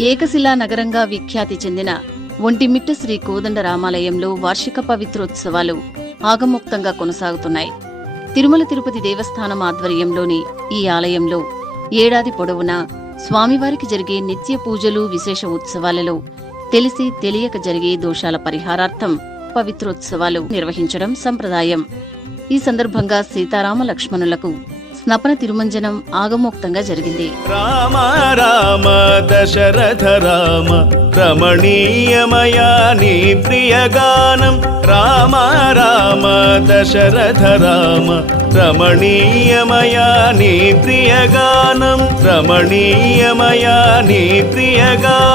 ఏకశిలా నగరంగా విఖ్యాతి చెందిన ఒంటిమిట్ట శ్రీ కోదండరామాలయంలో వార్షిక పవిత్రోత్సవాలు ఆగమోక్తంగా కొనసాగుతున్నాయి. తిరుమల తిరుపతి దేవస్థానం ఆధ్వర్యంలోని ఈ ఆలయంలో ఏడాది పొడవునా స్వామివారికి జరిగే నిత్య పూజలు, విశేష ఉత్సవాలలో తెలిసి తెలియక జరిగే దోషాల పరిహారార్థం పవిత్రోత్సవాలు నిర్వహించడం సంప్రదాయం. ఈ సందర్భంగా సీతారామ లక్ష్మణులకు స్నపన తిరుమంజనం ఆగమోక్తంగా జరిగింది. రామ రామ దశరథ రామ రమణీయమయా నీ ప్రియగానం. రామ రామ దశరథ రామ రమణీయమయా నీ ప్రియగానం. రమణీయమయా నీ ప్రియగానం.